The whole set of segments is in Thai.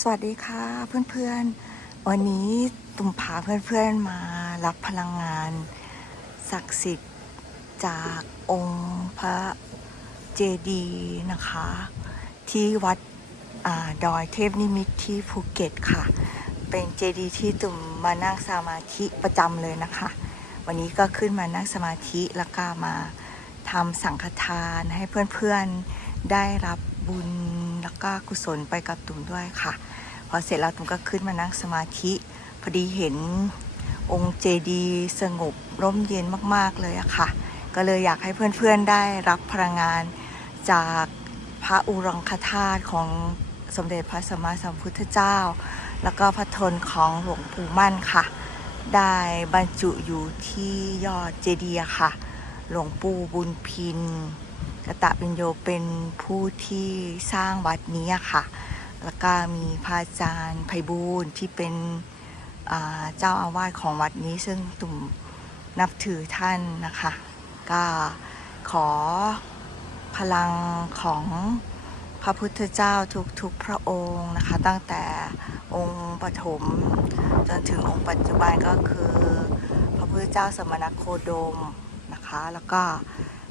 สวัสดีค่ะเพื่อนๆ วันนี้ตุ่มพาเพื่อนๆมารับพลังงานศักดิ์สิทธิ์จากองค์พระเจดีย์นะคะ ที่วัดอดอยเทพนิมิตที่ภูเก็ตค่ะ เป็นเจดีย์ที่ตุ่มมานั่งสมาธิประจำเลยนะคะ วันนี้ก็ขึ้นมานั่งสมาธิแล้วก็มาทำสังฆทานให้เพื่อนๆได้รับบุญ แล้วก็กุศลไปกับตุ่มด้วยค่ะ พอเสร็จแล้วตุ่มก็ขึ้นมานั่งสมาธิ พอดีเห็นองค์เจดีสงบร่มเย็นมากๆเลยอะค่ะ ก็เลยอยากให้เพื่อนๆได้รับพลังงานจากพระอุรังคธาตุของสมเด็จพระสัมมาสัมพุทธเจ้า แล้วก็พระทนของหลวงปู่มั่นค่ะ ได้บรรจุอยู่ที่ยอดเจดีย์ค่ะ หลวงปู่บุญพิน กตะปิญโยเป็นผู้ที่สร้างวัดนี้ค่ะ แล้วก็มีพระอาจารย์ไพบูลย์ที่เป็นเจ้าอาวาสของวัดนี้ซึ่งตุ่มนับถือท่านนะคะ ก็ขอพลังของพระพุทธเจ้าทุกๆพระองค์นะคะ ตั้งแต่องค์ปฐมจนถึงองค์ปัจจุบันก็คือ พระพุทธเจ้าสมณโคดมนะคะ แล้วก็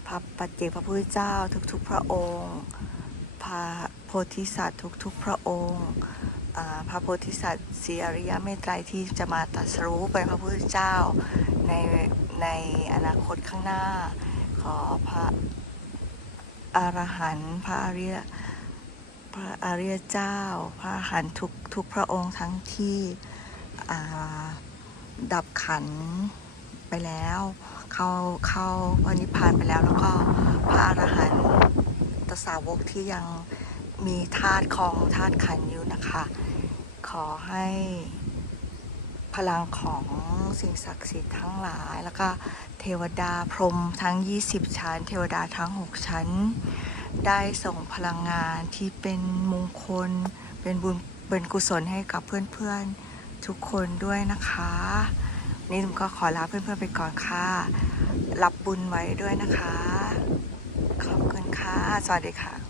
พระปัจเจกพระพุทธเจ้าทุกๆพระองค์ พระโพธิสัตว์ทุกๆพระองค์ พระโพธิสัตว์สีอริยเมตไตรที่จะมาตรัสรู้เป็นพระพุทธเจ้าในในอนาคตข้างหน้า ขอพระอรหันต์พระอริยพระอริยเจ้า พระอรหันต์ทุกทุกพระองค์ทั้งที่ดับขันธ แล้ว เขาเขาพระนิพานไปแล้ว แล้วก็พระอรหันตสาวกที่ยังมีธาตุคลองธาตุขันอยู่นะคะ ขอให้พลังของสิ่งศักดิ์สิทธิ์ทั้งหลาย แล้วก็เทวดาพรหมทั้ง 20 ชั้น เทวดาทั้ง 6 ชั้น ได้ส่งพลังงานที่เป็นมงคล เป็นบุญเป็นกุศลให้กับเพื่อนๆทุกคนด้วยนะคะ นี่ผมก็ขอลาเพื่อนๆไปก่อนค่ะ รับบุญไว้ด้วยนะคะ ขอบคุณค่ะ สวัสดีค่ะ